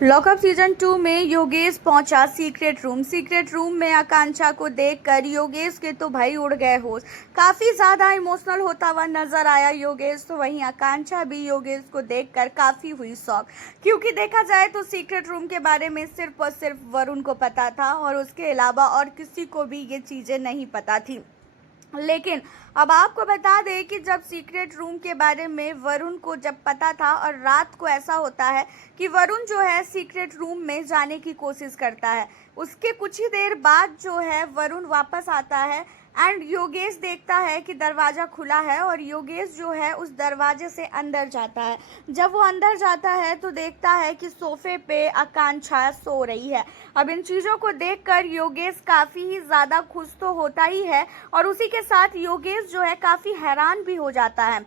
Lockup season 2 में योगेश पहुंचा secret room में आकांक्षा को देखकर योगेश के तो भाई उड़ गए होश। काफी ज्यादा इमोशनल होता हुआ नजर आया योगेश। तो वहीं आकांक्षा भी योगेश को देखकर काफी हुई शॉक, क्योंकि देखा जाए तो सीक्रेट रूम के बारे में सिर्फ और सिर्फ वरुण को पता था और उसके अलावा और किसी को भी ये चीजें नहीं पता थी। लेकिन अब आपको बता दें कि जब सीक्रेट रूम के बारे में वरुण को जब पता था और रात को ऐसा होता है कि वरुण जो है सीक्रेट रूम में जाने की कोशिश करता है, उसके कुछ ही देर बाद जो है वरुण वापस आता है एंड योगेश देखता है कि दरवाज़ा खुला है और योगेश जो है उस दरवाजे से अंदर जाता है। जब वो अंदर जाता है तो देखता है कि सोफे पे आकांक्षा सो रही है। अब इन चीज़ों को देखकर योगेश काफ़ी ही ज़्यादा खुश तो होता ही है और उसी के साथ योगेश जो है काफ़ी हैरान भी हो जाता है,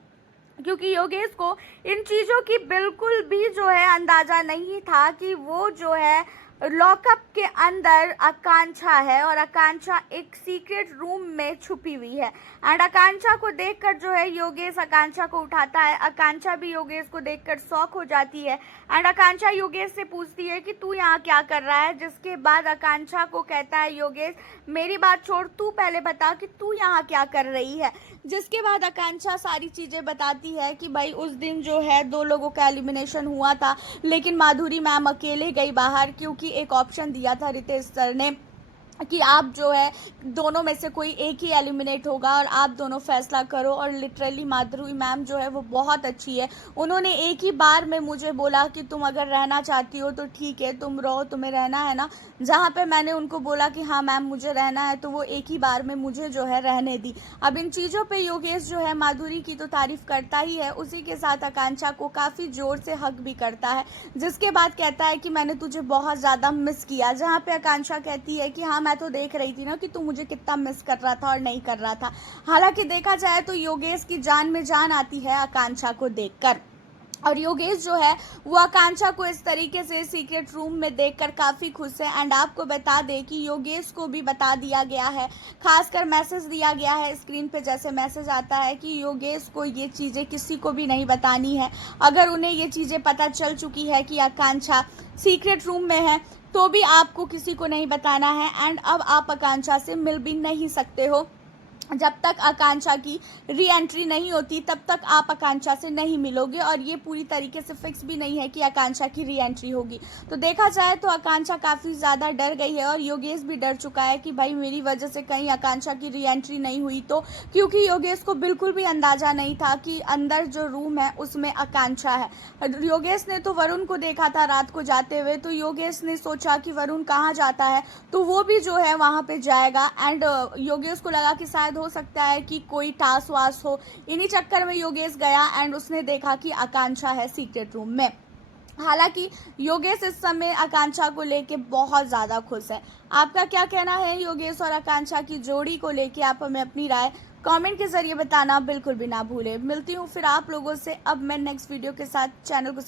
क्योंकि योगेश को इन चीज़ों की बिल्कुल भी जो है अंदाज़ा नहीं था कि वो जो है लॉकअप के अंदर आकांक्षा है और आकांक्षा एक सीक्रेट रूम में छुपी हुई है। एंड आकांक्षा को देखकर जो है योगेश आकांक्षा को उठाता है। आकांक्षा भी योगेश को देखकर शॉक हो जाती है एंड आकांक्षा योगेश से पूछती है कि तू यहाँ क्या कर रहा है। जिसके बाद आकांक्षा को कहता है योगेश, मेरी बात छोड़, तू पहले बता कि तू यहाँ क्या कर रही है। जिसके बाद आकांक्षा सारी चीज़ें बताती है कि भाई उस दिन जो है 2 लोगों का एलिमिनेशन हुआ था, लेकिन माधुरी मैम अकेले गई बाहर, क्योंकि एक ऑप्शन दिया था रितेश सर ने कि आप जो है दोनों में से कोई एक ही एलिमिनेट होगा और आप दोनों फैसला करो। और लिटरली माधुरी मैम जो है वो बहुत अच्छी है। उन्होंने एक ही बार में मुझे बोला कि तुम अगर रहना चाहती हो तो ठीक है, तुम रहो, तुम्हें रहना है ना। जहाँ पे मैंने उनको बोला कि हाँ मैम मुझे रहना है, तो वो एक ही बार में मुझे जो है रहने दी। अब इन चीज़ों पर योगेश जो है माधुरी की तो तारीफ़ करता ही है, उसी के साथ आकांक्षा को काफ़ी ज़ोर से हक भी करता है। जिसके बाद कहता है कि मैंने तुझे बहुत ज़्यादा मिस किया। जहाँ पे आकांक्षा कहती है कि हाँ मैं तो देख रही थी ना कि तू मुझे कितना मिस कर रहा था और नहीं कर रहा था। हालांकि देखा जाए तो योगेश की जान में जान आती है आकांक्षा को देखकर, और योगेश जो है वो आकांक्षा को इस तरीके से सीक्रेट रूम में देखकर काफ़ी खुश है। एंड आपको बता दें कि योगेश को भी बता दिया गया है, खासकर मैसेज दिया गया है स्क्रीन पे, जैसे मैसेज आता है कि योगेश को ये चीज़ें किसी को भी नहीं बतानी है। अगर उन्हें ये चीज़ें पता चल चुकी है कि आकांक्षा सीक्रेट रूम में है तो भी आपको किसी को नहीं बताना है। एंड अब आप आकांक्षा से मिल भी नहीं सकते हो। जब तक आकांक्षा की री एंट्री नहीं होती तब तक आप आकांक्षा से नहीं मिलोगे, और ये पूरी तरीके से फिक्स भी नहीं है कि आकांक्षा की री एंट्री होगी। तो देखा जाए तो आकांक्षा काफ़ी ज़्यादा डर गई है और योगेश भी डर चुका है कि भाई मेरी वजह से कहीं आकांक्षा की री एंट्री नहीं हुई तो, क्योंकि योगेश को बिल्कुल भी अंदाज़ा नहीं था कि अंदर जो रूम है उसमें आकांक्षा है। योगेश ने तो वरुण को देखा था रात को जाते हुए, तो योगेश ने सोचा कि वरुण कहाँ जाता है तो वो भी जो है वहाँ पे जाएगा। एंड योगेश को लगा कि शायद हो सकता है कि कोई टास वास हो, इन्हीं चक्कर में योगेश गया एंड उसने देखा कि आकांक्षा है सीक्रेट रूम में। हालांकि योगेश इस समय आकांक्षा को लेके बहुत ज़्यादा खुश है। आपका क्या कहना है योगेश और आकांक्षा की जोड़ी को लेके? आप हमें अपनी राय कमेंट के जरिए बताना बिल्कुल भी ना भूलें। मिलती हूँ फिर आप लोगों से अब मैं नेक्स्ट वीडियो के साथ। चैनल को